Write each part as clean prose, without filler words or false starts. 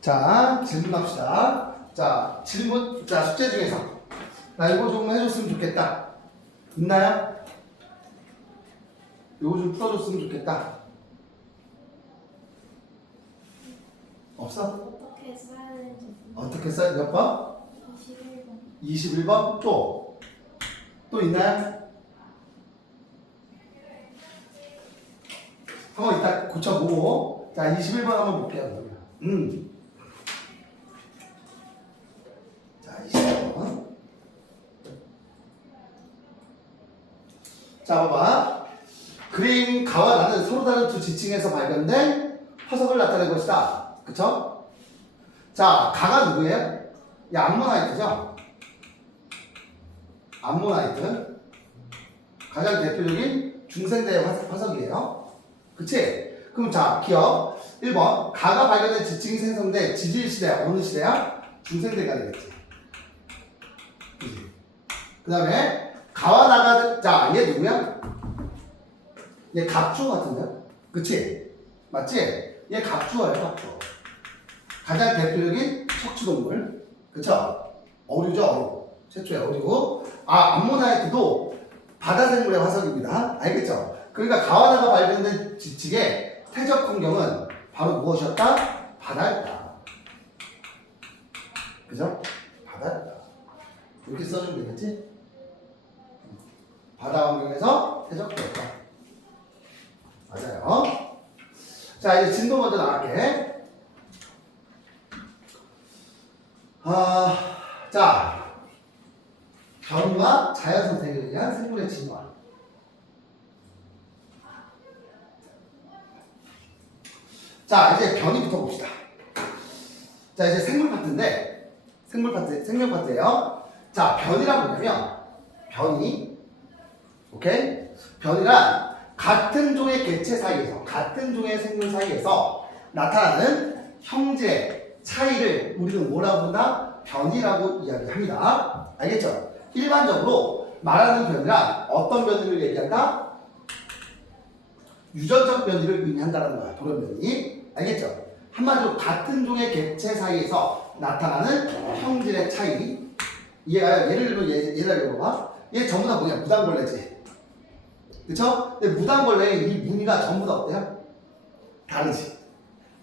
자, 질문합시다. 자, 질문, 자, 숙제 중에서 나 이거 좀 해줬으면 좋겠다. 있나요? 이거 좀 풀어줬으면 좋겠다. 없어? 어떻게 써야 되는지 어떻게 써요? 몇 번? 21번 21번? 또? 또 있나요? 한번 이따 고쳐보고. 자, 21번 한번 볼게요. 그러면. 자, 21번. 자, 봐봐. 그림 가와 나는 서로 다른 두 지층에서 발견된 화석을 나타낸 것이다. 그쵸? 자, 가가 누구예요? 이 암모나이트죠? 암모나이트. 가장 대표적인 중생대 화석이에요. 그치? 그럼 자, 기억. 1번. 가가 발견된 지층이 생성된 지질 시대야. 어느 시대야? 중생대가 되겠지. 그치? 그 다음에, 가와 나가, 자, 얘 누구야? 얘 갑주어 같은데? 그치? 맞지? 얘 갑주어예요, 갑주어. 가장 대표적인 척추동물. 그쵸? 어류죠, 어류. 최초의 어류고. 아, 암모나이트도 바다생물의 화석입니다. 알겠죠? 그러니까 가와나가 발견된 지층의 태적 환경은 바로 무엇이었다? 바다였다. 그죠? 바다였다. 이렇게 써주면 되겠지? 바다 환경에서 태적되었다. 맞아요. 자, 이제 진도 먼저 나갈게. 자, 변이와 자연선택에 의한 생물의 진화. 자, 이제 변이부터 봅시다. 자, 이제 생물 파트인데, 생명 파트예요. 자, 변이란 뭐냐면, 변이, 오케이? 변이란 같은 종의 개체 사이에서, 같은 종의 생물 사이에서 나타나는 형질의 차이를 우리는 뭐라고 한다? 변이라고 이야기합니다. 알겠죠? 일반적으로 말하는 변이란 어떤 변이를 얘기한다? 유전적 변이를 의미한다는 거야. 돌연변이. 알겠죠? 한마디로 같은 종의 개체 사이에서 나타나는 형질의 차이. 이해가요? 예를 들면 얘를 읽어봐. 얘 전부 다 뭐냐? 무당벌레지. 그쵸? 근데 무당벌레의 이 무늬가 전부 다 어때요? 다르지.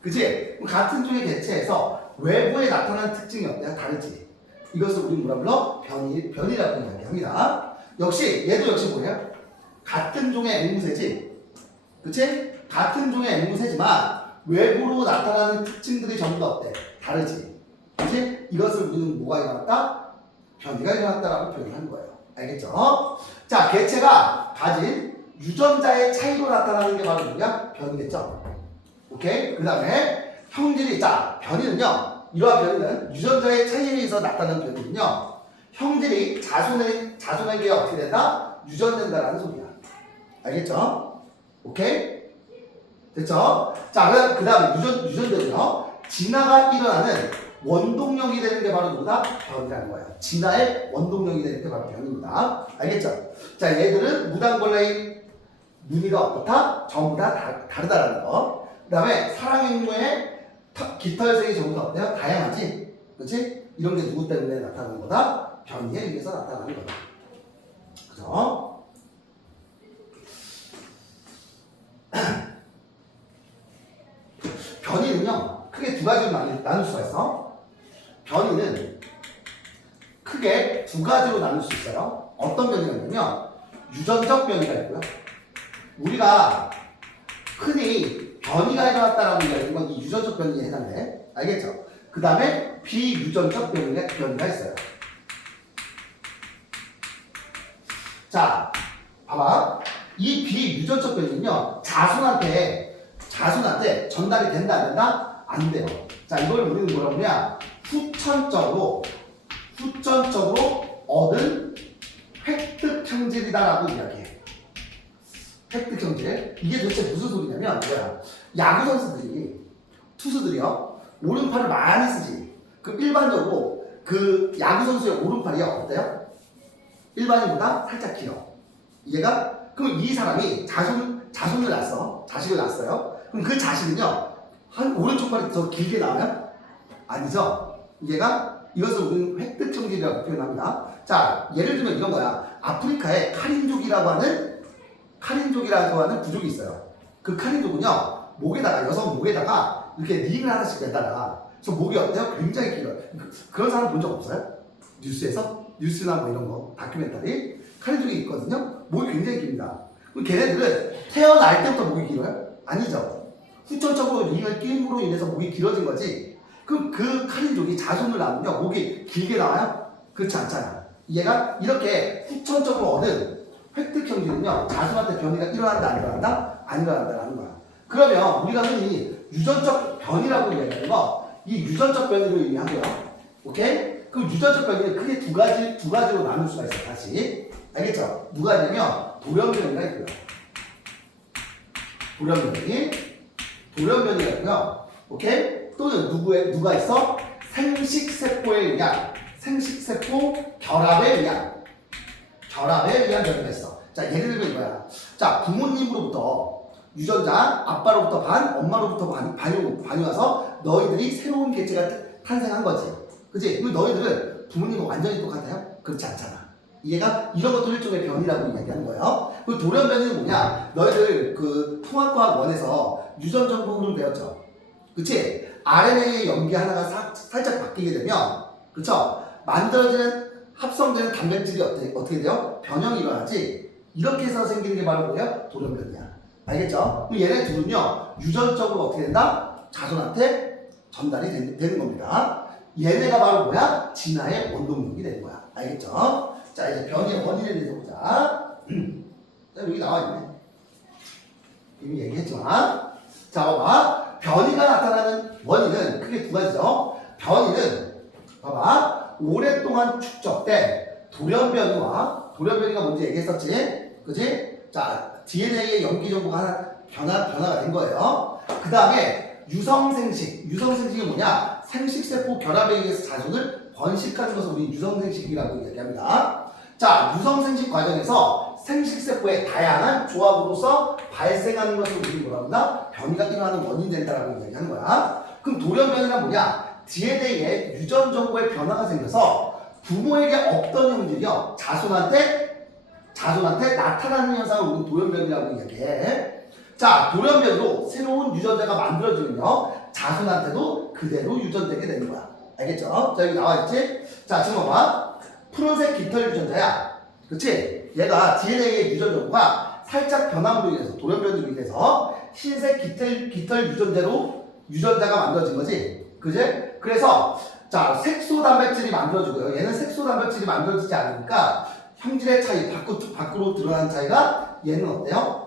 그치? 같은 종의 개체에서 외부에 나타나는 특징이 어때요? 다르지. 이것을 우리 뭐라 불러? 변이라고 이야기합니다. 역시 얘도 역시 뭐예요? 같은 종의 앵무새지. 그치? 같은 종의 앵무새지만 외부로 나타나는 특징들이 전부 다 어때? 다르지. 그치? 이것을 우리는 뭐가 일어났다? 변이가 일어났다라고 표현하는 거예요. 알겠죠? 자, 개체가 가진 유전자의 차이로 나타나는 게 바로 뭐냐? 변이겠죠? 오케이? 그 다음에 형질이, 자, 변이는요, 이러한 변이는 유전자의 차이에 의해서 나타나는 변이는요, 형질이 자손에게 어떻게 된다? 유전된다라는 소리야. 알겠죠? 오케이? 됐죠? 자, 그 다음에 유전되면요, 진화가 일어나는 원동력이 되는 게 바로 누구다? 변이라는 거예요. 진화의 원동력이 되는 게 바로 변입니다. 알겠죠? 자, 얘들은 무당벌레의 무늬가 어떻다? 전부 다 다르다라는 거. 그 다음에 사랑행무의 깃털색이 전부 다 어때요? 다양하지? 그치? 이런 게 누구 때문에 나타나는 거다? 변이에 의해서 나타나는 거다. 그죠? 변이는요, 크게 두 가지로 나눌 수가 있어. 변이는 크게 두 가지로 나눌 수 있어요. 어떤 변이가 있냐면, 유전적 변이가 있고요. 우리가 흔히 변이가 일어났다라고 이야기하는 건 이 유전적 변이에 해당돼. 알겠죠? 그 다음에 비유전적 변이가 있어요. 자, 봐봐. 이 비유전적 변이는요, 자손한테 전달이 된다, 안 된다? 안 돼요. 자, 이걸 우리는 뭐라고 하냐? 후천적으로 얻은 획득 형질이다라고 이야기해. 획득 형질. 이게 도대체 무슨 소리냐면, 이거야. 야구 선수들이, 투수들이요, 오른팔을 많이 쓰지. 그 일반적으로 그 야구 선수의 오른팔이 어때요? 일반인보다 살짝 길어. 이해가? 그럼 이 사람이 자식을 낳았어요. 그럼 그 자식은요, 한 오른쪽 팔이 더 길게 나와요? 아니죠? 이것을 우리는 획득 형질이라고 표현합니다. 자, 예를 들면 이런 거야. 아프리카에 카린족이라고 하는 부족이 있어요. 그 카린족은요, 여성 목에다가 이렇게 링을 하나씩 매달아. 그래서 목이 어때요? 굉장히 길어요. 그런 사람 본 적 없어요? 뉴스에서? 뉴스나 뭐 이런 거, 다큐멘터리? 카린족이 있거든요? 목이 굉장히 깁니다. 그럼 걔네들은 태어날 때부터 목이 길어요? 아니죠. 후천적으로 링을 끼임으로 인해서 목이 길어진 거지. 그럼 그 카린족이 자손을 낳으면요, 목이 길게 나와요? 그렇지 않잖아. 얘가 이렇게 후천적으로 얻은 획득 형질은요, 자손한테 변이가 일어난다, 안 일어난다? 안 일어난다라는 거야. 그러면 우리가 흔히 유전적 변이라고 얘기하는 거, 이 유전적 변이를 의미하고요. 오케이? 그 유전적 변이는 크게 두 가지로 나눌 수가 있어요. 다시. 알겠죠? 누가 있냐면 돌연변이가 있고요. 돌연변이가 있고요. 오케이? 또는 누가 있어? 생식세포에 의한, 생식세포 결합에 의한 변이가 있어. 자, 예를 들면 이거야. 자, 부모님으로부터 유전자, 아빠로부터 반, 엄마로부터 반이 와서 너희들이 새로운 개체가 탄생한 거지. 그치? 그럼 너희들은 부모님과 완전히 똑같아요? 그렇지 않잖아. 얘가 이런 것도 일종의 변이라고 이야기하는 거예요. 그 돌연변이는 뭐냐? 너희들 그 통합과학 원에서 유전 정보 흐름 배웠죠? 그치? RNA의 염기 하나가 살짝 바뀌게 되면, 그쵸? 합성되는 단백질이 어떻게 돼요? 변형이 일어나지? 이렇게 해서 생기는 게 바로 뭐예요? 돌연변이야. 알겠죠? 그럼 얘네 둘은요, 유전적으로 어떻게 된다? 자손한테 전달이 되는 겁니다. 얘네가 바로 뭐야? 진화의 원동력이 되는 거야. 알겠죠? 자, 이제 변이의 원인에 대해서 보자. 자, 여기 나와있네. 이미 얘기했지만. 자, 봐봐. 변이가 나타나는 원인은 크게 두 가지죠. 변이는, 봐봐. 오랫동안 축적된 돌연변이가 뭔지 얘기했었지? 그지? 자, DNA의 염기 정보가 하나 변화가 된 거예요. 그 다음에 유성생식이 뭐냐? 생식세포 결합에 의해서 자손을 번식하는 것을 우리 유성생식이라고 얘기합니다. 자, 유성생식 과정에서 생식세포의 다양한 조합으로서 발생하는 것을 우리 뭐라 한다? 변이가 일어나는 원인이 된다라고 얘기하는 거야. 그럼 돌연변이란 뭐냐? DNA의 유전 정보의 변화가 생겨서 부모에게 없던 형질이요, 자손한테 나타나는 현상을 우리는 돌연변이라고 얘기해. 자, 돌연변이로 새로운 유전자가 만들어지면요, 자손한테도 그대로 유전되게 되는 거야. 알겠죠? 자, 여기 나와있지? 자, 지금 봐봐. 푸른색 깃털 유전자야. 그치? 얘가 DNA의 유전 정보가 살짝 변함으로 인해서, 돌연변이로 인해서 흰색 깃털 유전자가 만들어진 거지. 그지? 그래서, 자, 색소 단백질이 만들어지고요. 얘는 색소 단백질이 만들어지지 않으니까 형질의 차이, 밖으로 드러나는 차이가 얘는 어때요?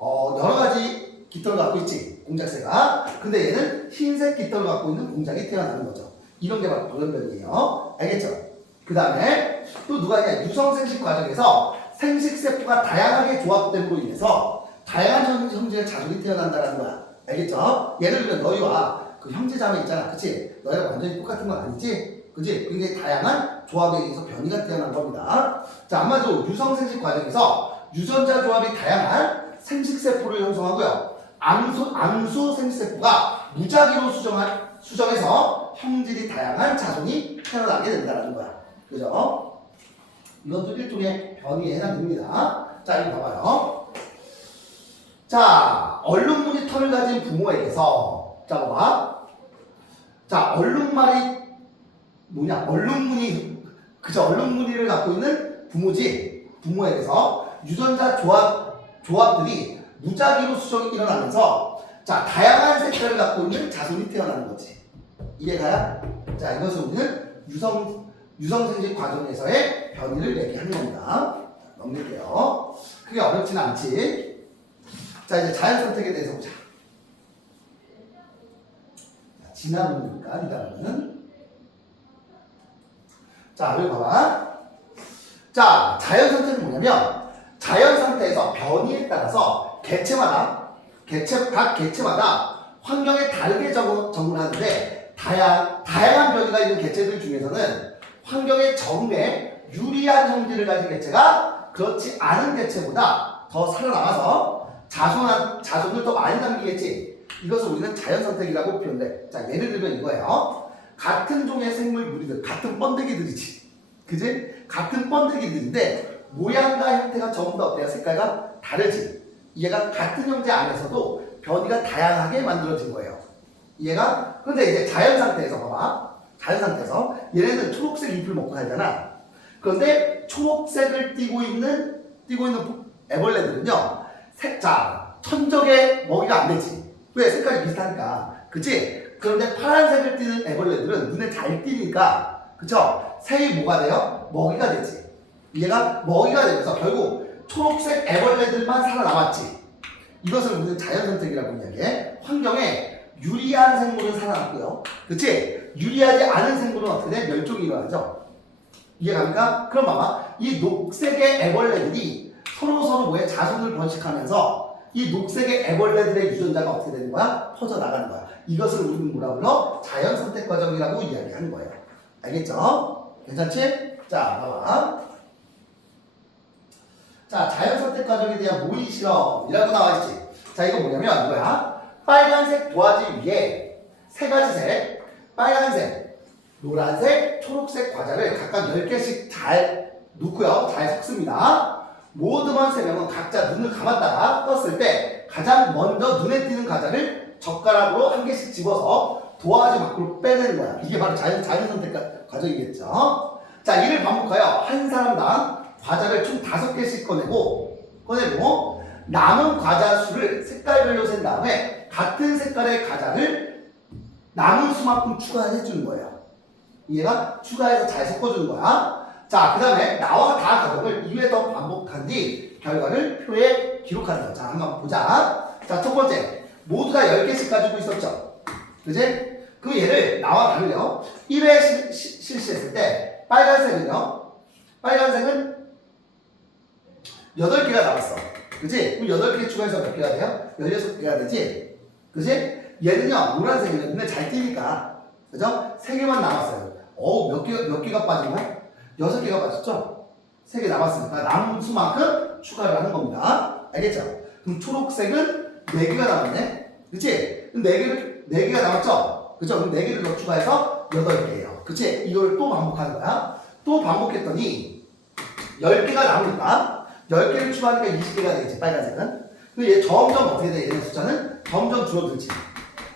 여러 가지 깃털을 갖고 있지, 공작새가. 근데 얘는 흰색 깃털을 갖고 있는 공작이 태어나는 거죠. 이런 게 바로 돌연변이에요. 알겠죠? 그 다음에 또 누가 있냐? 유성생식 과정에서 생식세포가 다양하게 조합됨으로 인해서 다양한 형질의 자손이 태어난다는 거야. 알겠죠? 예를 들면 너희와 그 형제자매 있잖아. 그치? 너희랑 완전히 똑같은 건 아니지? 그치? 굉장히 다양한 조합에 의해서 변이가 태어난 겁니다. 자, 한마디로 유성생식 과정에서 유전자 조합이 다양한 생식세포를 형성하고요. 암수 생식세포가 무작위로 수정해서 형질이 다양한 자손이 태어나게 된다는 거야. 그죠? 이것도 일종의 변이에 해당됩니다. 자, 이거 봐봐요. 자, 얼룩무늬 털을 가진 부모에게서, 자, 봐봐. 자, 얼룩말이 뭐냐? 얼룩무늬를 갖고 있는 부모에게서 유전자 조합들이 무작위로 수정이 일어나면서, 자, 다양한 색깔을 갖고 있는 자손이 태어나는 거지. 이해가요? 자, 이것을 우리는 유성생식 과정에서의 변이를 얘기하는 겁니다. 넘길게요. 크게 어렵지는 않지. 자, 이제 자연 선택에 대해서 보자. 진화론이니까 이 단어는. 자, 여기 봐봐. 자, 자연 선택은 뭐냐면 자연 상태에서 변이에 따라서 각 개체마다 환경에 다르게 적응하는데 다양한 변이가 있는 개체들 중에서는 환경의 적응에 유리한 형질을 가진 개체가 그렇지 않은 개체보다 더 살아남아서 자손을 더 많이 남기겠지. 이것을 우리는 자연 선택이라고 표현해. 자, 예를 들면 이거예요. 같은 종의 생물 무리들, 같은 번데기들이지. 그지? 같은 번데기들인데 모양과 형태가 전부 다 어때요? 색깔가 다르지. 얘가 같은 형제 안에서도 변이가 다양하게 만들어진 거예요. 얘가 근데 이제 자연 상태에서 봐봐. 자연 상태에서 얘네들 초록색 잎을 먹고 살잖아. 그런데 초록색을 띠고 있는 애벌레들은요. 자, 천적의 먹이가 안 되지. 왜? 색깔이 비슷하니까. 그치? 그런데 파란색을 띠는 애벌레들은 눈에 잘 띄니까, 그쵸? 색이 뭐가 돼요? 먹이가 되지. 얘가 먹이가 되면서 결국 초록색 애벌레들만 살아남았지. 이것을 우리는 자연선택이라고 이야기해. 환경에 유리한 생물은 살아남고요. 그치? 유리하지 않은 생물은 어떻게 돼? 멸종이 일어나죠. 이해갑니까? 그럼 봐봐. 이 녹색의 애벌레들이 서로 뭐에 자손을 번식하면서 이 녹색의 애벌레들의 유전자가 어떻게 되는 거야? 퍼져나가는 거야. 이것을 우리는 뭐라 불러? 자연선택 과정이라고 이야기하는 거예요. 알겠죠? 괜찮지? 자, 봐봐. 자, 자연선택 과정에 대한 모의 실험이라고 나와있지. 자, 이거 뭐냐면 이거야. 빨간색 도화지 위에 세 가지 색, 빨간색, 노란색, 초록색 과자를 각각 10개씩 잘 놓고요. 잘 섞습니다. 모두만 3명은 각자 눈을 감았다가 떴을 때 가장 먼저 눈에 띄는 과자를 젓가락으로 한 개씩 집어서 도화지 밖으로 빼내는 거야. 이게 바로 자연선택 과정이겠죠. 자, 이를 반복하여 한 사람당 과자를 총 5개씩 꺼내고 남은 과자 수를 색깔별로 센 다음에 같은 색깔의 과자를 남은 수만큼 추가해 주는 거예요. 얘가 추가해서 잘 섞어주는 거야. 자, 그 다음에 나와 다 과정을 2회 더 반복한 뒤 결과를 표에 기록하는 거야. 자, 한번 보자. 자, 첫 번째. 모두 다 10개씩 가지고 있었죠. 그지? 그 얘를 나와 다를요. 1회 실시했을 때 빨간색은요. 빨간색은 8개가 남았어. 그지? 그럼 8개 추가해서 몇 개가 돼요? 16개가 되지? 그지? 얘는요, 노란색이면 눈에 잘 띄니까. 그죠? 3개만 남았어요. 몇 개가 빠진 거야? 6개가 빠졌죠? 3개 남았으니까 남은 수만큼 추가를 하는 겁니다. 알겠죠? 그럼 초록색은 4개가 남았네? 그치? 그럼 4개가 남았죠? 그죠? 그럼 4개를 더 추가해서 8개예요. 그치? 이걸 또 반복하는 거야. 또 반복했더니 10개가 남으니까 10개를 추가하니까 20개가 되겠지, 빨간색은. 그럼 얘 점점 어떻게 돼? 얘네 숫자는 점점 줄어들지.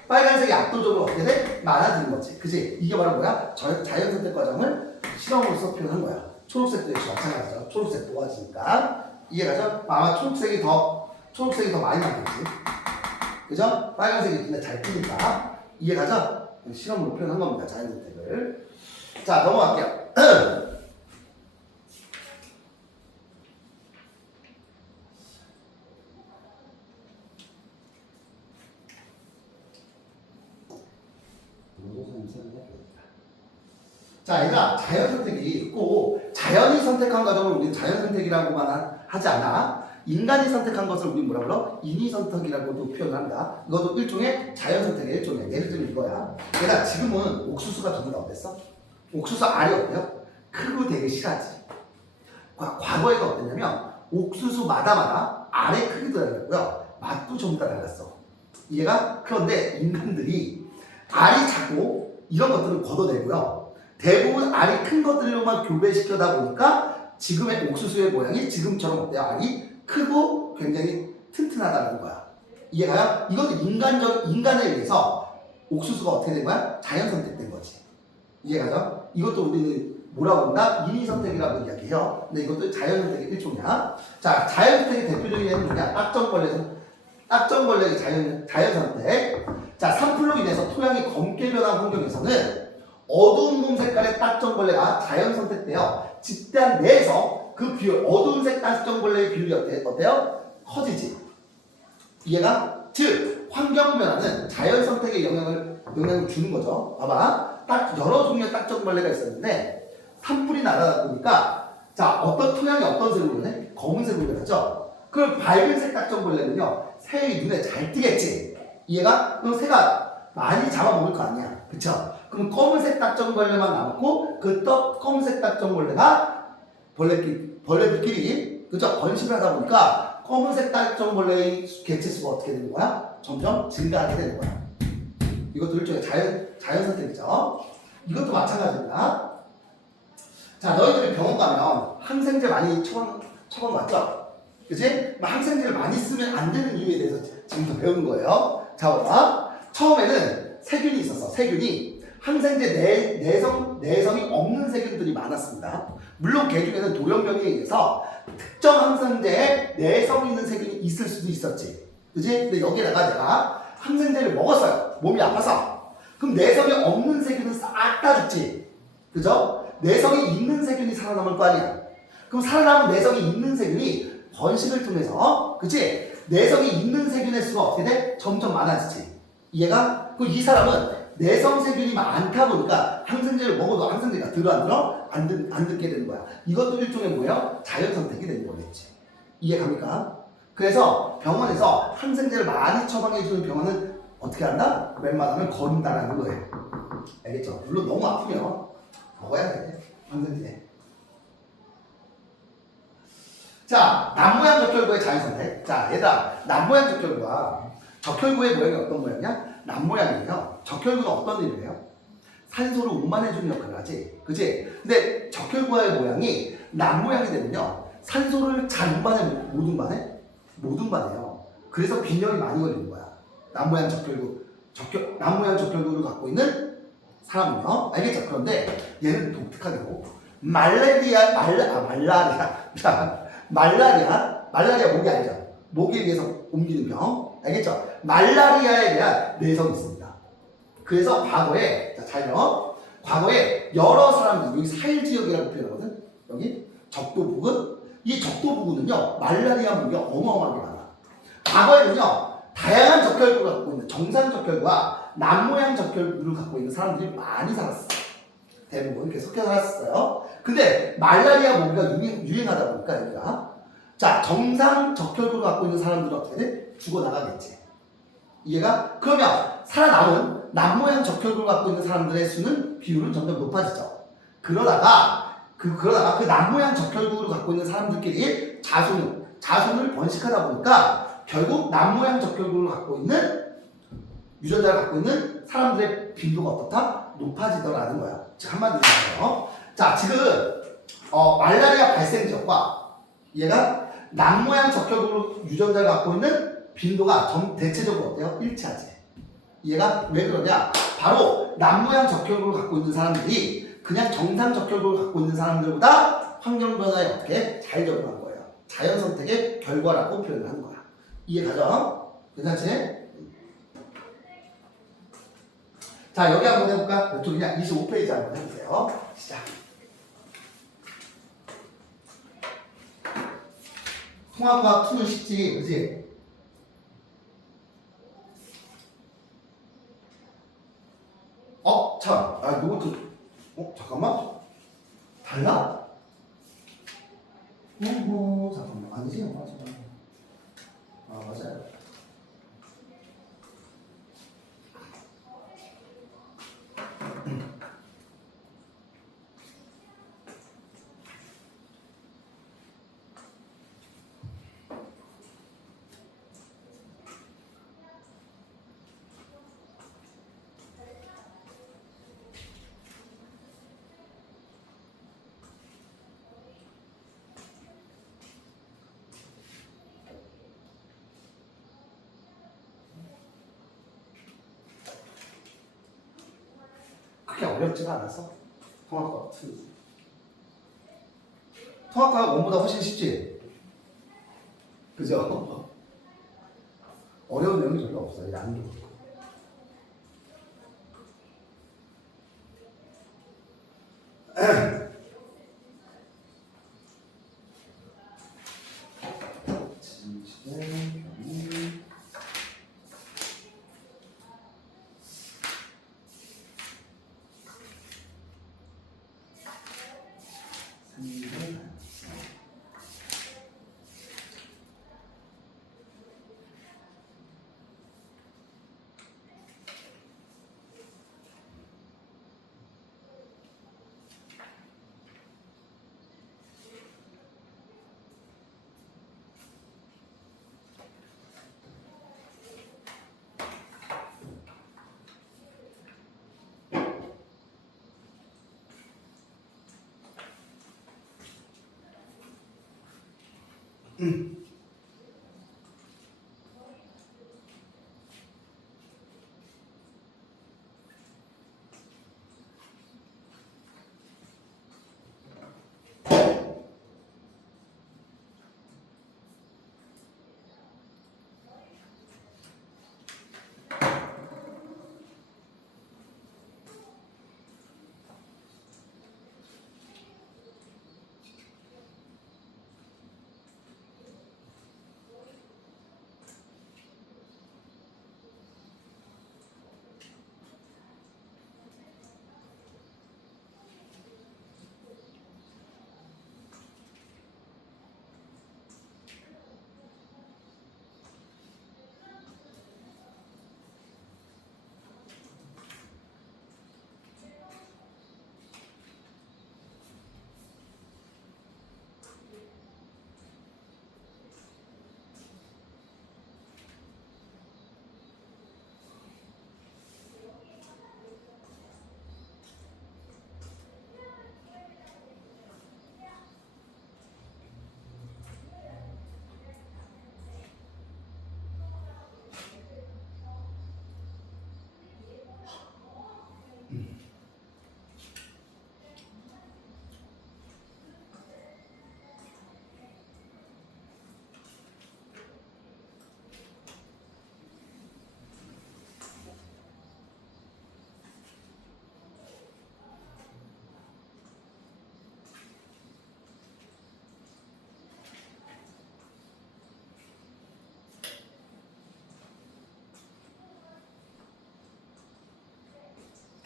빨간색이 압도적으로 어떻게 돼? 많아지는 거지. 그치? 이게 바로 뭐야? 자연선택 과정을 실험으로서 표현한 거야. 초록색도 역시 마찬가지죠. 초록색 도와지니까. 이해가죠? 아마 초록색이 더 많이 나겠지. 그죠? 빨간색이 눈에 잘 띄니까. 이해가죠? 실험으로 표현한 겁니다. 자연선택을. 자, 넘어갈게요. 자, 얘들아, 자연선택이 꼭 자연이 선택한 과정을 우리는 자연선택이라고만 하지 않아. 인간이 선택한 것을 우리는 뭐라 불러? 인위선택이라고도 표현을 합니다. 이것도 일종의 자연선택의 일종이야. 예를 들면 이거야. 얘들아, 지금은 옥수수가 전부 다 어땠어? 옥수수 알이 어때요? 크고 되게 실하지. 과거에는 어땠냐면 옥수수마다 알의 크기도 달랐고요. 맛도 전부 다 달랐어. 얘가 그런데 인간들이 알이 작고 이런 것들은 걷어내고요. 대부분 알이 큰 것들로만 교배시켜다 보니까 지금의 옥수수의 모양이 지금처럼 어때요? 알이 크고 굉장히 튼튼하다는 거야. 이해가요? 이것도 인간에 의해서 옥수수가 어떻게 된 거야? 자연 선택된 거지. 이해가죠? 이것도 우리는 뭐라고 한다? 인위 선택이라고 이야기해요. 근데 이것도 자연 선택의 일종이야. 자, 자연 선택의 대표적인 예는 뭐냐? 딱정벌레의 자연 선택. 자, 산불로 인해서 토양이 검게 변한 환경에서는 어두운 봄 색깔의 딱정벌레가 자연 선택되어 집단 내에서 그 비율, 어두운 색 딱정벌레의 비율이 어때요? 커지지. 이해가? 즉, 환경 변화는 자연 선택에 영향을 주는 거죠. 봐봐. 딱 여러 종류의 딱정벌레가 있었는데 산불이 나다 보니까 자, 어떤 토양이 어떤 색으로 변해? 검은색으로 변하죠. 그럼 밝은색 딱정벌레는요, 새의 눈에 잘 띄겠지. 이해가? 그럼 새가 많이 잡아먹을 거 아니야. 그쵸? 그럼 검은색 딱정벌레만 남았고 그 검은색 딱정벌레가 벌레들끼리 그죠? 번식을 하다 보니까 검은색 딱정벌레의 개체수가 어떻게 되는 거야? 점점 증가하게 되는 거야. 이것도 일종의 자연 선택이죠. 이것도 마찬가지입니다. 자, 너희들이 병원 가면 항생제 많이 처방받죠? 그치? 항생제를 많이 쓰면 안 되는 이유에 대해서 지금부터 배우는 거예요. 자, 봐봐. 처음에는 세균이 있었어. 세균이 항생제 내성이 없는 세균들이 많았습니다. 물론 개 중에는 돌연변이에 의해서 특정 항생제에 내성이 있는 세균이 있을 수도 있었지. 그치? 근데 여기다가 내가 항생제를 먹었어요. 몸이 아파서. 그럼 내성이 없는 세균은 싹 다 죽지. 그죠? 내성이 있는 세균이 살아남을 거 아니야. 그럼 살아남은 내성이 있는 세균이 번식을 통해서, 그치? 내성이 있는 세균의 수가 어떻게 돼? 점점 많아지지. 이해가? 그럼 이 사람은 내성 세균이 많다 보니까 항생제를 먹어도 항생제가 들어 안 들어? 안 듣게 되는 거야. 이것도 일종의 뭐예요? 자연 선택이 되는 거겠지. 이해갑니까? 그래서 병원에서 항생제를 많이 처방해주는 병원은 어떻게 한다? 웬만하면 거린다라는 거예요. 알겠죠? 물론 너무 아프면 먹어야 돼. 항생제. 자, 남모양 적혈구의 자연선택. 자, 얘들아, 남모양 적혈구와 적혈구의 모양이 어떤 모양이야? 남모양이에요. 적혈구는 어떤 일을 해요? 산소를 운반해주는 역할을 하지. 그치? 근데 적혈구의 모양이 남모양이 되면요. 산소를 잘 운반해, 못 운반해? 못 운반해요. 그래서 빈혈이 많이 걸리는 거야. 남모양 적혈구를 갖고 있는 사람은요. 알겠죠? 그런데 얘는 독특하게도 말라리아 목이 아니죠. 목에 의해서 옮기는 병. 알겠죠? 말라리아에 대한 내성이 있습니다. 그래서 과거에, 자, 잘요. 과거에 여러 사람들, 여기 사일지역이라고 표현하거든? 여기 적도부근? 이 적도부근은요, 말라리아 목이 어마어마하게 많아. 과거에는요, 다양한 적혈구를 갖고 있는 정상 적혈구와 남모양 적혈구를 갖고 있는 사람들이 많이 살았어. 대부분 이렇게 섞여 살았어요. 근데 말라리아 모기가 유행하다 보니까 여기가, 자, 정상 적혈구를 갖고 있는 사람들은 어떻게 돼? 죽어나가겠지. 이해가? 그러면 살아남은 남모양 적혈구를 갖고 있는 사람들의 수는 비율은 점점 높아지죠. 그러다가 그 남모양 적혈구를 갖고 있는 사람들끼리 자손을 번식하다 보니까 결국 남모양 적혈구를 갖고 있는 유전자를 갖고 있는 사람들의 빈도가 어떻다? 높아지더라는 거야. 즉 한마디로 말해요. 자, 지금 말라리아 발생 지역과 얘가 남모양 적혈구 유전자를 갖고 있는 빈도가 대체적으로 어때요? 일치하지. 얘가 왜 그러냐? 바로 남모양 적혈구를 갖고 있는 사람들이 그냥 정상 적혈구를 갖고 있는 사람들보다 환경 변화에 어떻게 잘 적응한 거예요. 자연 선택의 결과라고 표현을 하는 거야. 이해가죠? 괜찮지? 자, 여기 한번 해볼까? 몇 쪽이냐? 25페이지 한번 해보세요. 시작. 통합과학 2는 쉽지, 그지? 참, 이것도, 잠깐만. 달라? 잠깐만. 아니지? 맞아요. 그렇게 어렵지가 않았어. 통합과학 2. 통합과학 1보다 훨씬 쉽지? 그죠? 어려운 내용이 별로 없어요. 양도 그렇고.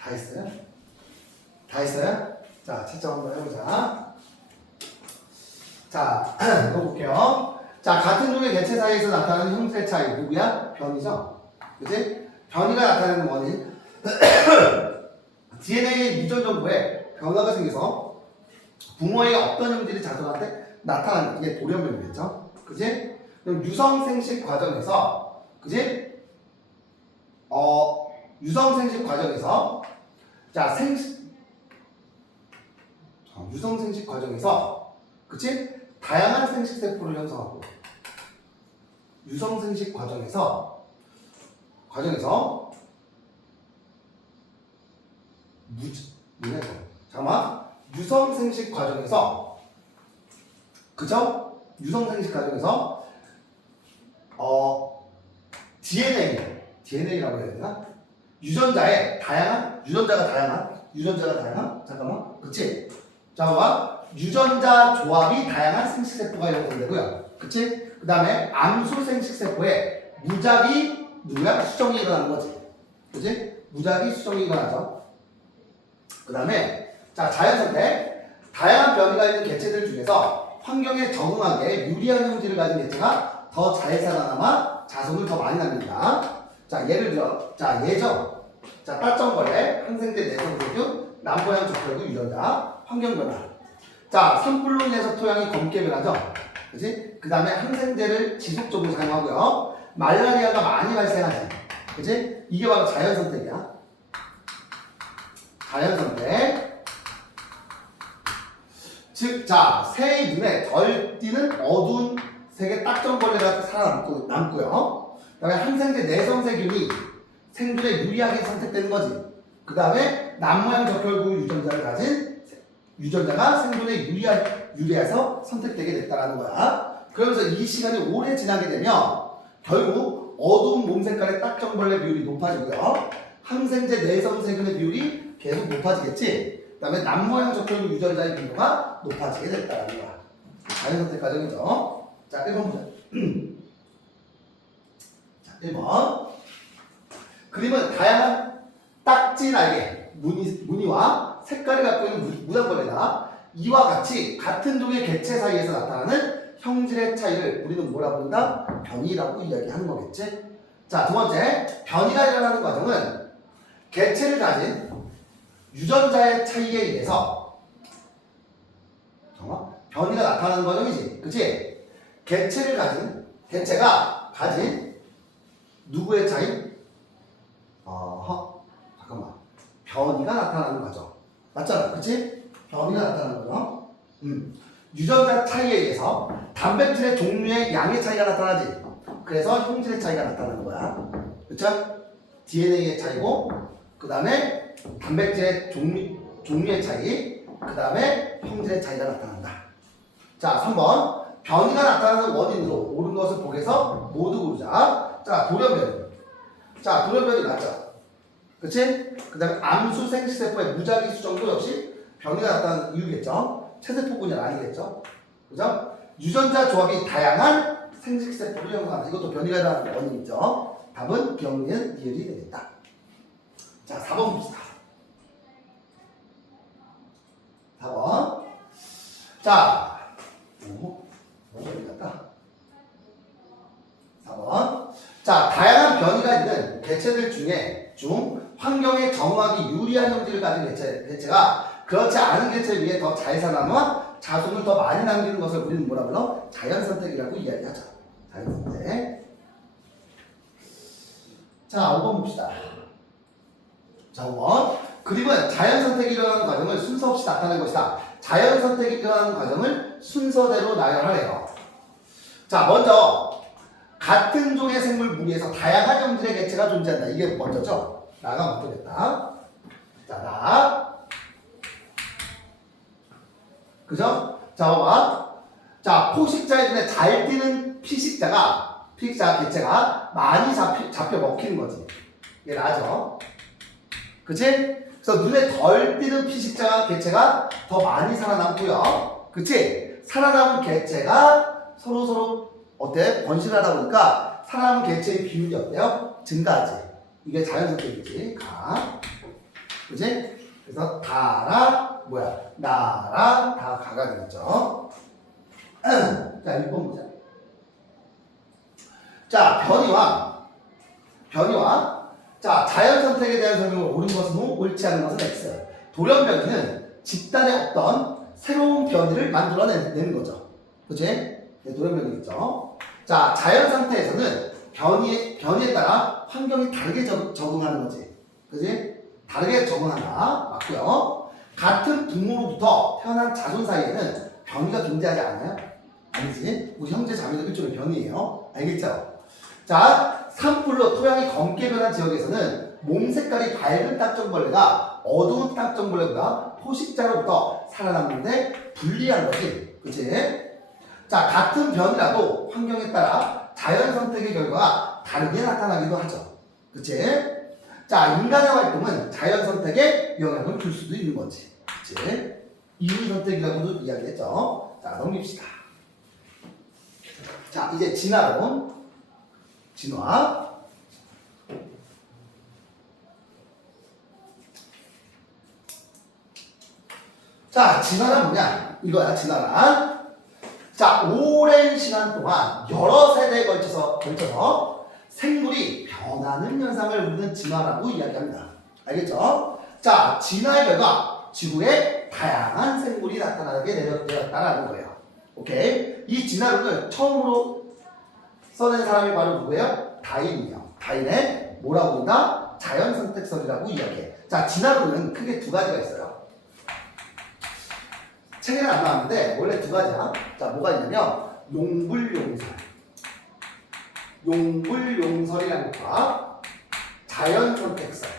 다 했어요? 다 했어요? 자, 채점 한번 해보자. 자, 이거 볼게요. 자, 같은 종의 개체 사이에서 나타나는 형태 차이. 누구야? 변이죠? 그치? 변이가 나타내는 원인. DNA의 유전 정보에 변화가 생겨서 부모의 어떤 형질이 자손할 때 나타나는 이게 돌연변이겠죠? 그치? 그럼 유성생식 과정에서, 그치? 유성생식 과정에서, 자, 유성생식 과정에서, 그치? 다양한 생식세포를 형성하고, 유성생식 과정에서, 뭐냐, 이거. 잠깐만. 유성생식 과정에서, 그쵸? 유성생식 과정에서, DNA라고 해야 되나? 유전자가 다양한? 잠깐만. 그치? 잠깐만. 유전자 조합이 다양한 생식세포가 형성되고요. 그치? 그 다음에 암수 생식세포에 무작위, 누구야? 수정이 일어나는 거지. 그치? 무작위 수정이 일어나죠. 그 다음에, 자, 자연선택. 다양한 변이가 있는 개체들 중에서 환경에 적응하기에 유리한 형질을 가진 개체가 더 잘 살아남아 자손을 더 많이 남긴다. 자, 예를 들어, 자, 예정. 자, 따점벌레, 항생제 내성세균, 남모양 적혈구 유전자, 환경변화. 자, 산불로 인해서 토양이 검게 변하죠. 그치? 그 다음에 항생제를 지속적으로 사용하고요. 말라리아가 많이 발생하지. 그치? 이게 바로 자연선택이야. 자연선택. 즉, 자, 새의 눈에 덜 띄는 어두운 색의 딱정벌레가 남고요. 그 다음에 항생제 내성세균이 생존에 유리하게 선택되는 거지. 그 다음에 남모양 적혈구 유전자를 가진 유전자가 생존에 유리해서 선택되게 됐다는 거야. 그러면서 이 시간이 오래 지나게 되면 결국 어두운 몸 색깔의 딱정벌레 비율이 높아지고요. 항생제 내성세균의 비율이 계속 높아지겠지. 그 다음에 남모양 적혈구 유전자의 빈도가 높아지게 됐다는 거야. 자연선택 과정이죠. 자, 1번 보자. 자, 1번. 그림은 다양한 딱지 날개, 무늬와 색깔을 갖고 있는 무당벌레다. 이와 같이 같은 종의 개체 사이에서 나타나는 형질의 차이를 우리는 뭐라 부른다? 변이라고 이야기하는 거겠지? 자, 두 번째. 변이가 일어나는 과정은 개체를 가진 유전자의 차이에 의해서 변이가 나타나는 과정이지. 그치? 개체가 가진 누구의 차이? 잠깐만. 변이가 나타나는 과정. 맞잖아. 그치? 변이가 나타나는 과정. 유전자 차이에 의해서 단백질의 종류의 양의 차이가 나타나지. 그래서 형질의 차이가 나타나는 거야. 그쵸? DNA의 차이고, 그 다음에 단백질의 종류의 차이, 그 다음에 형질의 차이가 나타난다. 자, 3번. 변이가 나타나는 원인으로 옳은 것을 보게서 모두 고르자. 자, 돌연변이. 자, 돌연변이 맞죠? 그치? 그 다음에 암수 생식세포의 무작위 수정도 역시 변이가 나타나는 이유겠죠? 체세포군이 아니겠죠? 그죠? 유전자 조합이 다양한 생식세포를 형성한다. 이것도 변이가 나타나는 원인이죠. 답은 기억니은 이을이 되겠다. 자, 4번 봅시다. 4번. 자, 어디 갔다? 4번. 자, 다양한 변이가 있는 개체들 중 환경에 적응하기 유리한 형질을 가진 개체가 그렇지 않은 개체에 비해 더 잘 살아남아 자손을 더 많이 남기는 것을 우리는 뭐라 불러? 자연선택이라고 이야기하죠. 자연선택. 자, 5번 봅시다. 자, 5번. 그림은 자연선택이 일어나는 과정을 순서 없이 나타낸 것이다. 자연선택이 일어나는 과정을 순서대로 나열하래요. 자, 먼저 같은 종의 생물 무리에서 다양한 형질의 개체가 존재한다. 이게 먼저죠. 나가 먼저겠다. 자, 나. 그죠? 자, 봐봐. 자, 포식자의 눈에 잘 띄는 피식자 개체가 많이 잡혀 먹히는 거지. 이게 나죠. 그치? 그래서 눈에 덜 띄는 피식자 개체가 더 많이 살아남고요. 그치? 살아남은 개체가 서로 어때? 번식하다 보니까 살아남은 개체의 비율이 어때요? 증가하지. 이게 자연선택이지. 가. 그치? 그래서 다라, 나라, 다 가가 되겠죠. 자, 1번 보자. 자, 변이와. 자, 자연선택에 대한 설명을 옳은 것은 O, 옳지 않은 것은 X. 돌연변이는 집단의 어떤 새로운 변이를 만들어내는 거죠. 그치? 네, 돌연변이겠죠. 자, 자연상태에서는 변이에 따라 환경이 다르게 적응하는 거지. 그치? 다르게 적응한다. 맞고요. 같은 부모로부터 태어난 자손 사이에는 변이가 존재하지 않아요? 아니지? 우리 형제 자매도 일종의 변이에요. 알겠죠? 자, 산불로 토양이 검게 변한 지역에서는 몸 색깔이 밝은 딱정벌레가 어두운 딱정벌레보다 포식자로부터 살아남는데 불리한 거지. 그치? 자, 같은 변이라도 환경에 따라 자연 선택의 결과가 다르게 나타나기도 하죠. 그치? 자, 인간의 활동은 자연 선택에 영향을 줄 수도 있는 거지. 그치? 이윤 선택이라고도 이야기했죠. 자, 넘깁시다. 자, 이제 진화론. 진화. 자, 진화란 뭐냐? 이거야, 진화란. 자, 오랜 시간 동안 여러 세대에 걸쳐서 생물이 변하는 현상을 우리는 진화라고 이야기합니다. 알겠죠? 자, 진화의 결과 지구에 다양한 생물이 나타나게 되었다라는 거예요. 오케이? 이 진화론을 처음으로 써낸 사람이 바로 누구예요? 다윈이요. 다윈의 뭐라고 부른다? 자연선택설이라고 이야기해. 자, 진화론은 크게 두 가지가 있어요. 책에는 안 나왔는데 원래 두 가지야. 자, 뭐가 있냐면 용불용설이라는 것과 자연선택설.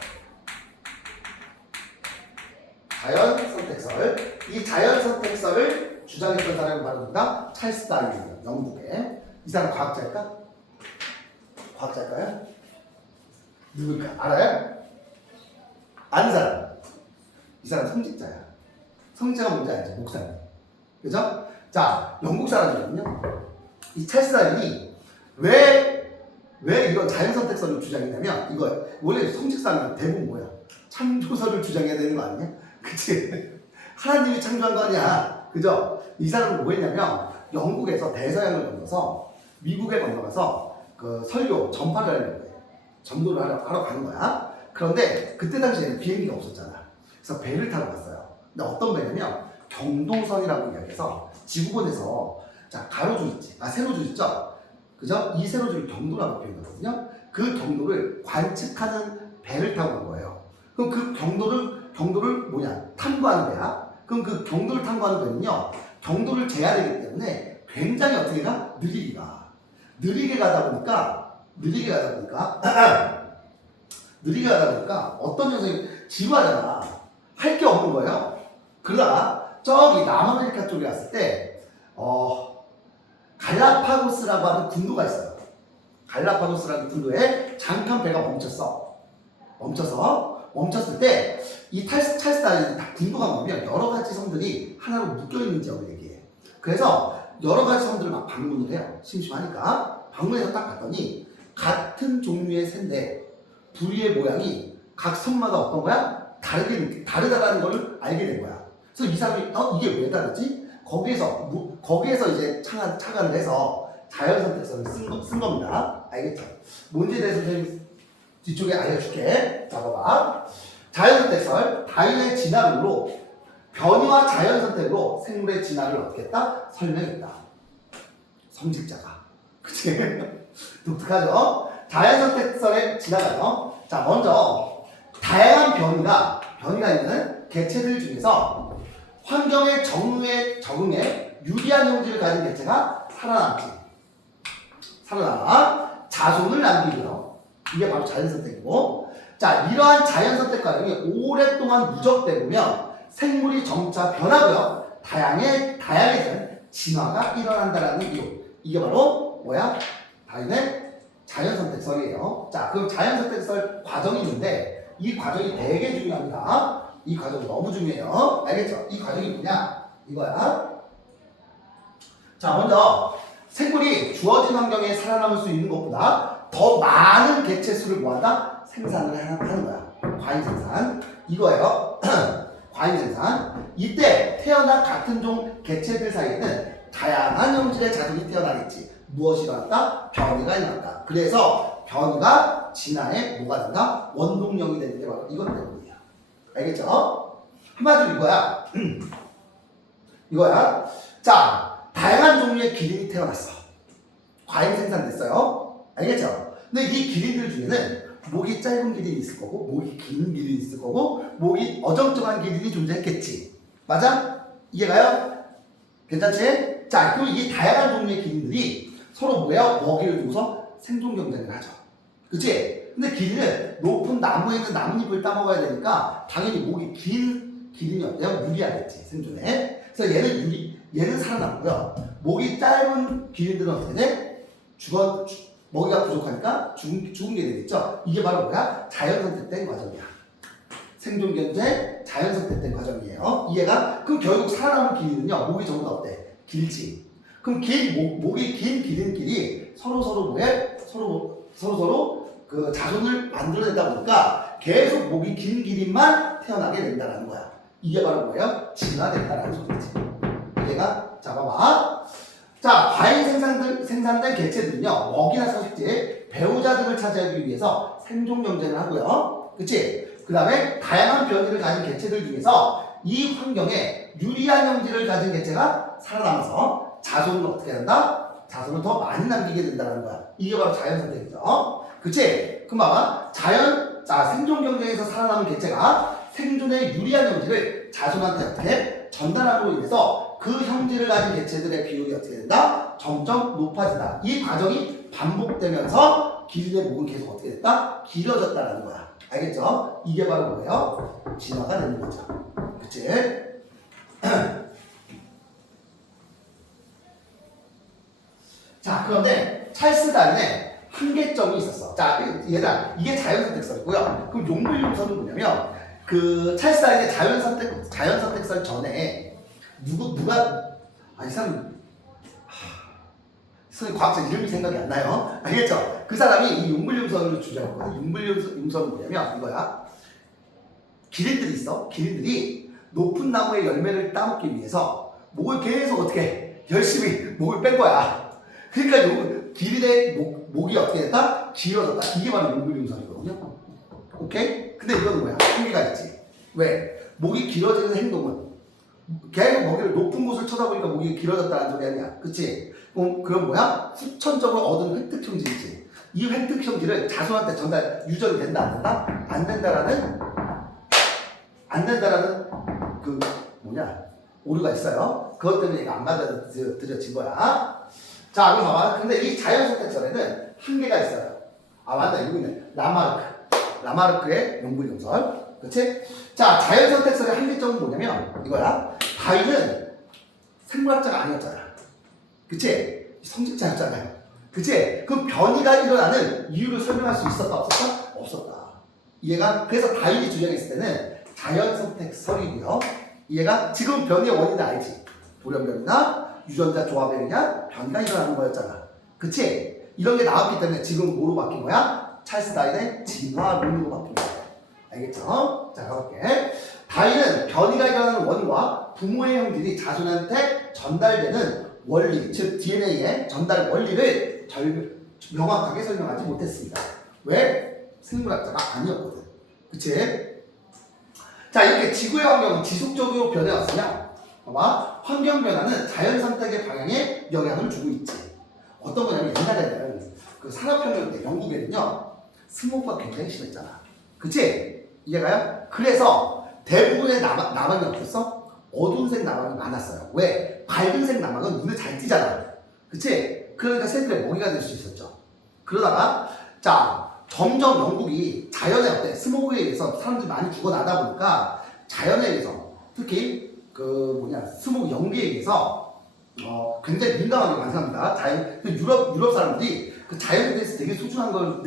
이 자연선택설을 주장했던 사람이 바로 누가? 찰스 다윈이에요. 영국에. 이 사람 과학자일까? 과학자일까요? 누굴까? 알아요? 아는 사람. 이 사람 성직자야. 성직자가 뭔지 알죠? 목사님. 그죠? 자, 영국 사람이거든요. 이 찰스 다윈이 왜 이런 자연선택설을 주장했냐면, 이거 원래 성직사는 대부분 뭐야? 창조설을 주장해야 되는 거 아니냐? 그치? 하나님이 창조한 거 아니야? 그죠? 이 사람은 뭐 했냐면, 영국에서 대서양을 건너서 미국에 건너가서 그 설교, 전파를 하려고 해. 전도를 하러 가는 거야. 그런데 그때 당시에는 비행기가 없었잖아. 그래서 배를 타고 갔어요. 근데 어떤 배냐면 경도선이라고 이야기해서 지구본에서 자, 가로줄 있지. 세로줄 있죠? 그죠? 이 세로줄을 경도라고 표현하거든요. 그 경도를 관측하는 배를 타고 간 거예요. 그럼 그 경도를 뭐냐? 탐구하는 배야. 그럼 그 경도를 탐구하는 배는요, 경도를 재야 되기 때문에 굉장히 어떻게 가? 느리게 가다 보니까 어떤 녀석이 지루하잖아. 할 게 없는 거예요. 그러다가 저기 남아메리카 쪽에 갔을 때 갈라파고스라고 하는 군도가 있어요. 갈라파고스라는 군도에 잠깐 배가 멈췄을 때 이 찰스다인 군도가 보면 여러 가지 섬들이 하나로 묶여 있는 지역을 얘기해. 그래서 여러 가지 섬들을 막 방문을 해요. 심심하니까 방문해서 딱 봤더니 같은 종류의 새인데 부리의 모양이 각 섬마다 어떤 거야? 다르다라는 걸 알게 된 거야. 그래서 이 사람이 이게 왜 다르지? 거기에서 이제 착안을 해서 자연선택설을 쓴 겁니다. 알겠죠? 뭔지에 대해서 선생님이 뒤쪽에 알려줄게. 자, 봐봐. 자연선택설, 다윈의 진화론으로 변이와 자연선택으로 생물의 진화를 어떻게 했다? 설명했다. 성직자가. 그치? 독특하죠? 자연선택설의 진화가요. 자, 먼저 다양한 변이가 있는 개체들 중에서 환경의 적응에 유리한 형질을 가진 개체가 살아남아 자손을 남기고요. 이게 바로 자연선택이고, 자, 이러한 자연선택 과정이 오랫동안 누적되면 생물이 점차 변하고요. 다양해진 진화가 일어난다라는 이유. 이게 바로 뭐야? 다윈의 자연선택설이에요. 자, 그럼 자연선택설 과정이 있는데 이 과정이 되게 중요합니다. 이 과정이 너무 중요해요. 알겠죠? 이 과정이 뭐냐? 이거야. 자, 먼저 생물이 주어진 환경에 살아남을 수 있는 것보다 더 많은 개체 수를 모아다 생산을 하는 거야. 과잉 생산. 이거예요. 과잉 생산. 이때 태어난 같은 종 개체들 사이에는 다양한 형질의 자손이 태어나겠지. 무엇이 일어났다? 변이가 일어났다. 그래서 변이가 진화에 뭐가 된다? 원동력이 되는 게 바로 이것 때문이에요. 알겠죠? 한마디로 이거야. 자, 다양한 종류의 기린이 태어났어. 과잉 생산됐어요. 알겠죠? 근데 이 기린들 중에는 목이 짧은 기린이 있을 거고, 목이 긴 기린이 있을 거고, 목이 어정쩡한 기린이 존재했겠지. 맞아? 이해가요? 괜찮지? 자, 그리고 이 다양한 종류의 기린들이 서로 먹이를 주고서 생존 경쟁을 하죠. 그치? 근데 기린은 높은 나무에 있는 나뭇잎을 따먹어야 되니까 당연히 목이 긴 기린이 어때요? 유리하겠지, 생존에. 그래서 얘는 살아남고요. 목이 짧은 기린들은 어떻게 돼? 먹이가 부족하니까 죽은 게 되겠죠? 이게 바로 뭐야? 자연선택된 과정이야. 생존 경쟁, 자연선택된 과정이에요. 이해가? 그럼 결국 살아남은 기린은요, 목이 전부 다 어때? 길지. 그럼 목이 긴 기린끼리 서로 뭐해? 서로 그 자손을 만들어내다 보니까 계속 목이 긴 기린만 태어나게 된다는 거야. 이게 바로 뭐예요? 진화된다라는 소리지. 이해가? 자, 봐봐. 자, 과잉 생산된 개체들은요, 먹이나 서식지, 배우자 등을 차지하기 위해서 생존 경쟁을 하고요. 그치? 그 다음에 다양한 변이를 가진 개체들 중에서 이 환경에 유리한 형질을 가진 개체가 살아남아서 자손을 어떻게 한다? 자손을 더 많이 남기게 된다는 거야. 이게 바로 자연선택이죠. 그치? 그럼 봐봐. 생존 경쟁에서 살아남은 개체가 생존에 유리한 형질을 자손한테 어떻게 전달함으로 인해서 그 형질을 가진 개체들의 비율이 어떻게 된다? 점점 높아진다. 이 과정이 반복되면서 기린의 목은 계속 어떻게 됐다? 길어졌다는 거야. 알겠죠? 이게 바로 뭐예요? 진화가 되는 거죠. 그치? 자, 그런데 찰스 다윈의 한계점이 있었어. 자, 얘들아, 이게 자연선택설이고요. 그럼 용불용설은 뭐냐면, 그 찰스 다윈의 자연선택설 전에 이 사람 과학자 이름이 생각이 안 나요. 알겠죠? 그 사람이 이 용불용설을 주장했거든. 용불용설은 뭐냐면 이거야. 기린들이 있어. 기린들이 높은 나무의 열매를 따먹기 위해서 목을 계속 어떻게 열심히 목을 뺀 거야. 그러니까 기린의 목이 어떻게 됐다? 길어졌다. 이게 바로 용불용설이거든요. 오케이? 근데 이거는 뭐야? 한계가 있지. 왜? 목이 길어지는 행동은 계속 먹이를 높은 곳을 쳐다보니까 목이 길어졌다는 소리 아니야. 그치? 그럼 뭐야? 후천적으로 얻은 획득 형질이지. 이 획득 형질을 자손한테 유전이 된다, 안 된다? 안 된다라는 그 오류가 있어요. 그것 때문에 얘가 안 받아들여진 거야. 자, 그럼 봐봐. 근데 이 자연선택설에는 한계가 있어요. 아, 맞다. 여기 있네. 라마르크의 명분용설. 그치? 자, 자연선택설의 한계점은 뭐냐면 이거야. 다윈은 생물학자가 아니었잖아. 그치? 성직자였잖아요. 그치? 그 변이가 일어나는 이유를 설명할 수 있었다, 없었다? 없었다. 이해가? 그래서 다윈이 주장했을 때는 자연선택설이고요. 이해가? 지금 변이의 원인은 알지? 돌연변이나 유전자 조합에 의한 변이가 일어나는 거였잖아. 그치? 이런 게 나왔기 때문에 지금 뭐로 바뀐 거야? 찰스 다윈의 진화론으로 바뀐 거야. 알겠죠? 자, 가볼게. 다윈은 변이가 일어나는 원인과 부모의 형질이 자손한테 전달되는 원리, 즉 DNA의 전달 원리를 명확하게 설명하지 못했습니다. 왜? 생물학자가 아니었거든. 그치? 자, 이렇게 지구의 환경은 지속적으로 변해왔으며 봐봐. 환경 변화는 자연 선택의 방향에 영향을 주고 있지. 어떤 거냐면 옛날에는 그 산업혁명 때 영국에는요 스모그가 굉장히 심했잖아. 그치? 이해가요? 그래서 대부분의 나방이 어땠어? 어두운색 나방이 많았어요. 왜? 밝은색 나방은 눈에 잘 띄잖아. 그치? 그러니까 새들의 먹이가 될 수 있었죠. 그러다가 자 점점 영국이 자연에 어때? 스모그에 의해서 사람들이 많이 죽어나다 보니까 자연에 의해서 특히 스모그 연기에 의해서 굉장히 민감하게 반응합니다. 유럽 사람들이 그 자연에 대해서 되게 소중한 걸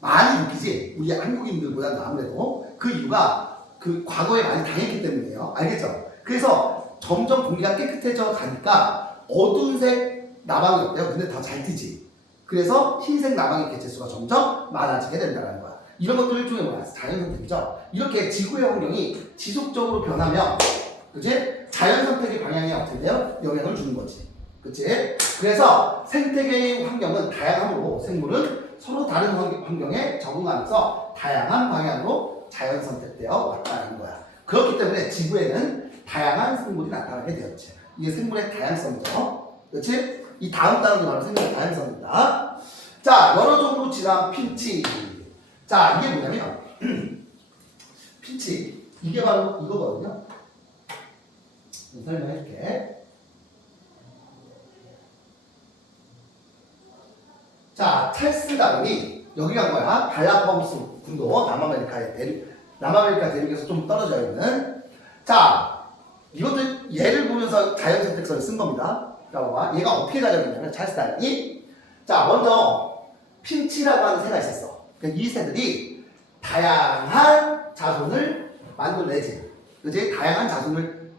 많이 느끼지. 우리 한국인들보다는 아무래도 그 이유가 그 과거에 많이 당했기 때문이에요. 알겠죠? 그래서 점점 공기가 깨끗해져 가니까 어두운색 나방이 어때요? 근데 더 잘 튀지. 그래서 흰색 나방의 개체수가 점점 많아지게 된다는 거야. 이런 것도 일종의 뭐야? 자연선택이죠. 이렇게 지구의 환경이 지속적으로 변하면 그치? 자연선택의 방향에 어떻게 돼요? 영향을 주는 거지. 그치? 그래서 생태계의 환경은 다양하므로 생물은 서로 다른 환경에 적응하면서 다양한 방향으로 자연선택되어 왔다는 거야. 그렇기 때문에 지구에는 다양한 생물이 나타나게 되었지. 이게 생물의 다양성이죠. 그치? 이 다음 단어도 바로 생물의 다양성입니다. 자, 여러 종으로 진화한 핀치. 자, 이게 뭐냐면 핀치. 이게 바로 이거거든요. 설명해줄게. 자, 찰스 다윈이 여기 간 거야. 갈라파고스 군도 남아메리카 대륙에서 좀 떨어져 있는. 자, 이것도 얘를 보면서 자연선택설을 쓴 겁니다. 자, 봐봐. 얘가 어떻게 가져갔냐면 찰스 다윈이 자, 먼저 핀치라고 하는 새가 있었어. 그러니까 이 새들이 다양한 자손을 만들어내지. 그지? 다양한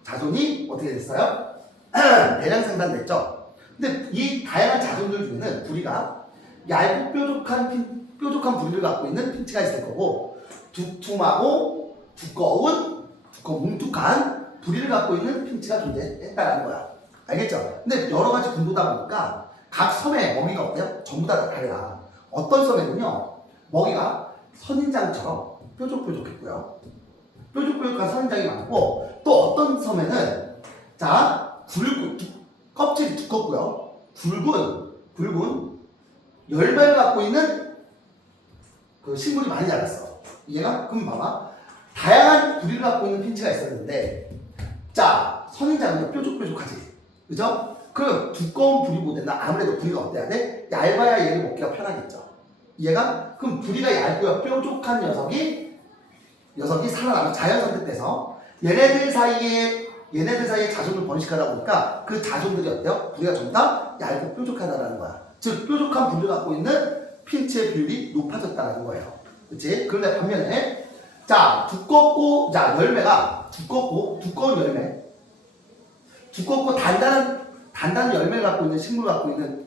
자손이 어떻게 됐어요? 대량 생산됐죠. 근데 이 다양한 자손들 중에는 부리가 얇고 뾰족한 부리를 갖고 있는 핀치가 있을 거고 두툼하고 뭉툭한 부리를 갖고 있는 핀치가 존재했다는 거야. 알겠죠? 근데 여러 가지 군도다 보니까 각 섬의 먹이가 어때요? 전부 다 달라. 어떤 섬에는요 먹이가 선인장처럼 뾰족뾰족했고요. 뾰족뾰족한 선인장이 많고 또 어떤 섬에는 자 껍질이 두껍고요. 굵은 열매를 갖고 있는 그 식물이 많이 자랐어. 이해가? 그럼 봐봐. 다양한 부리를 갖고 있는 핀치가 있었는데 자 선인장은 뾰족뾰족하지. 그죠? 그럼 두꺼운 부리보다는 아무래도 부리가 어때야 돼? 얇아야 얘를 먹기가 편하겠죠. 이해가? 그럼 부리가 얇고요 뾰족한 녀석이 살아나면 자연선택돼서 얘네들 사이에 자손을 번식하다 보니까 그 자손들이 어때요? 부리가 전부 다 얇고 뾰족하다라는 거야. 즉 뾰족한 부리를 갖고 있는 핀치의 비율이 높아졌다는 거예요. 그치? 그런데 반면에 자 열매가 두꺼운 열매 두껍고 단단한 열매를 갖고 있는 식물을 갖고 있는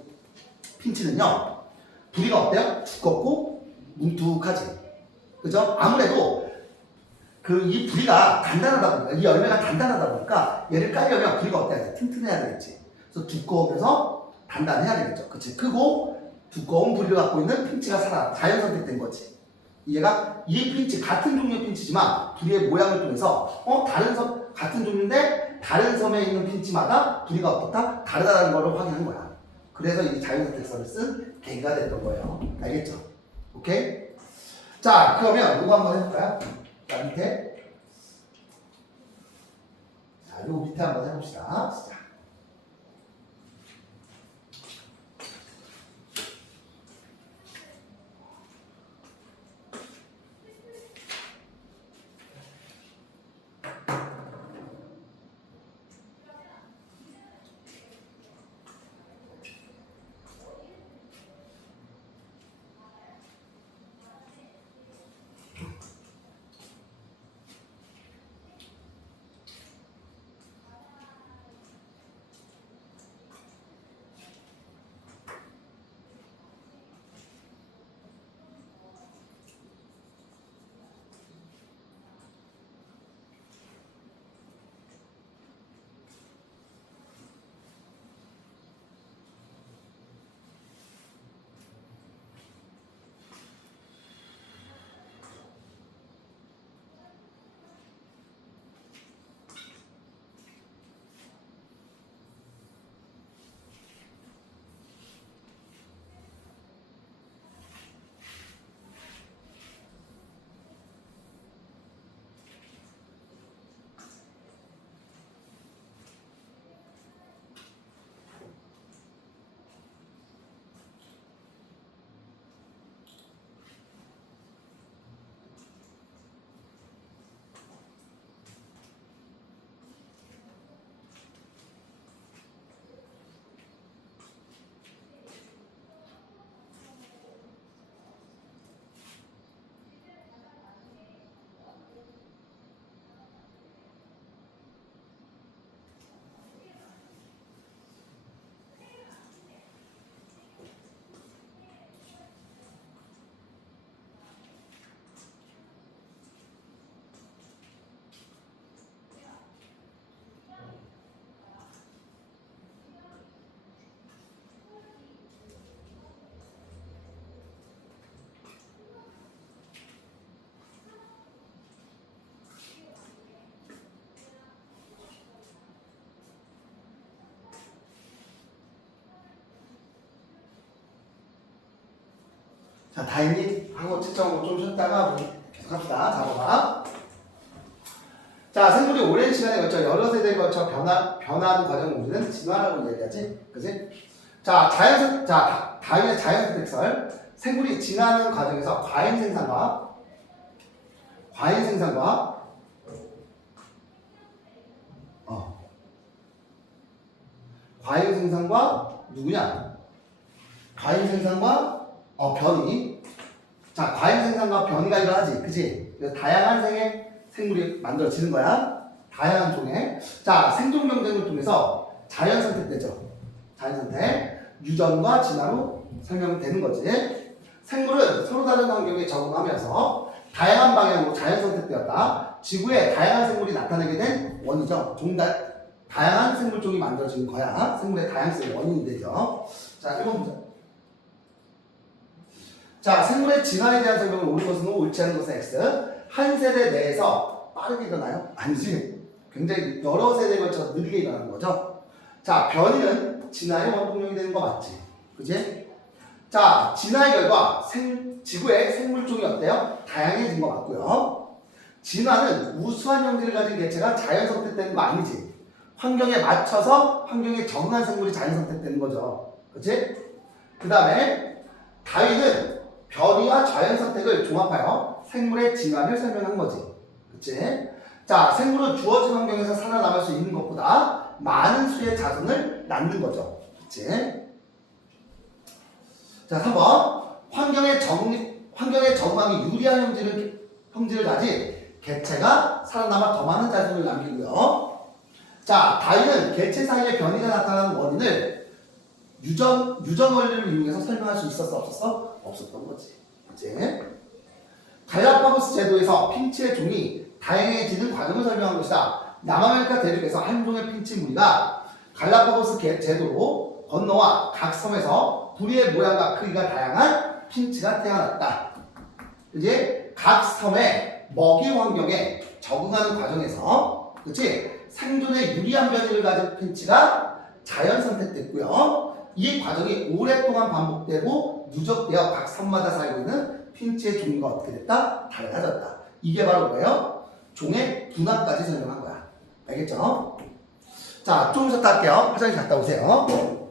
핀치는요 부리가 어때요? 두껍고 뭉툭하지. 그죠? 아무래도 이 부리가 단단하다 보니까 이 열매가 단단하다 보니까 얘를 까려면 부리가 어때야 돼? 튼튼해야 되겠지. 그래서 두꺼우면서 단단해야 되겠죠. 그치? 크고 두꺼운 부리를 갖고 있는 핀치가 자연선택된 거지. 얘가 이 핀치 같은 종류의 핀치지만 부리의 모양을 통해서 같은 종류인데 다른 섬에 있는 핀치마다 부리가 어떻다? 다르다는 걸 확인한 거야. 그래서 이 자연선택설을 쓴 계기가 됐던 거예요. 알겠죠? 오케이? 자, 그러면 이거 한번 해볼까요? 자, 밑에. 자, 자, 요 밑에 한번 해봅시다. 시작. 자, 다행히 하고 채점하고 좀 쉬었다가 우리 계속 합시다. 자, 봐봐. 자, 생물이 오랜 시간에 걸쳐 여러 세대에 걸쳐 변화하는 과정을 우리는 진화라고 얘기하지. 그지? 자, 다윈의 자연선택설. 생물이 진화하는 과정에서 과잉 생산과 누구냐? 과잉 생산과 변이. 자, 과잉 생산과 변이가 일어나지. 그치? 그래서 다양한 생물이 만들어지는 거야. 다양한 종의. 자, 생존 경쟁을 통해서 자연 선택되죠. 자연 선택. 유전과 진화로 설명되는 거지. 생물은 서로 다른 환경에 적응하면서 다양한 방향으로 자연 선택되었다. 지구에 다양한 생물이 나타나게 된 원이죠. 다양한 생물종이 만들어지는 거야. 생물의 다양성의 원인이 되죠. 자, 1번 문제. 자, 생물의 진화에 대한 설명을 옳은 것은 O, 옳지 않은 것은 X. 한 세대 내에서 빠르게 일어나요? 아니지. 굉장히 여러 세대에 걸쳐 느리게 일어나는 거죠. 자, 변이는 진화의 원동력이 되는 거 맞지? 그지? 자, 진화의 결과 지구의 생물종이 어때요? 다양해진 거 맞고요. 진화는 우수한 형질을 가진 개체가 자연 선택되는 거 아니지. 환경에 맞춰서 환경에 적응한 생물이 자연 선택되는 거죠. 그치? 그 다음에 다윈은 변이와 자연 선택을 종합하여 생물의 진화를 설명한 거지. 그치? 자, 생물은 주어진 환경에서 살아남을 수 있는 것보다 많은 수의 자손을 낳는 거죠. 그치? 자, 3번. 환경에 적응하기 유리한 형질을 가진 개체가 살아남아 더 많은 자손을 남기고요. 자, 다윈은 개체 사이의 변이가 나타나는 원인을 유전 원리를 이용해서 설명할 수 있었어, 없었어? 없었던 거지. 그치? 갈라파고스 제도에서 핀치의 종이 다양해지는 과정을 설명한 것이다. 남아메리카 대륙에서 한 종의 핀치 무리가 갈라파고스 제도로 건너와 각 섬에서 부리의 모양과 크기가 다양한 핀치가 태어났다. 이제 각 섬의 먹이 환경에 적응하는 과정에서, 그치? 생존에 유리한 변이를 가진 핀치가 자연 선택됐고요. 이 과정이 오랫동안 반복되고 누적되어 각 섬마다 살고 있는 핀치의 종류가 어떻게 됐다? 달라졌다. 이게 바로 뭐예요? 종의 분화까지 설명한 거야. 알겠죠? 자, 좀 쉬었다 할게요. 화장실 갔다 오세요.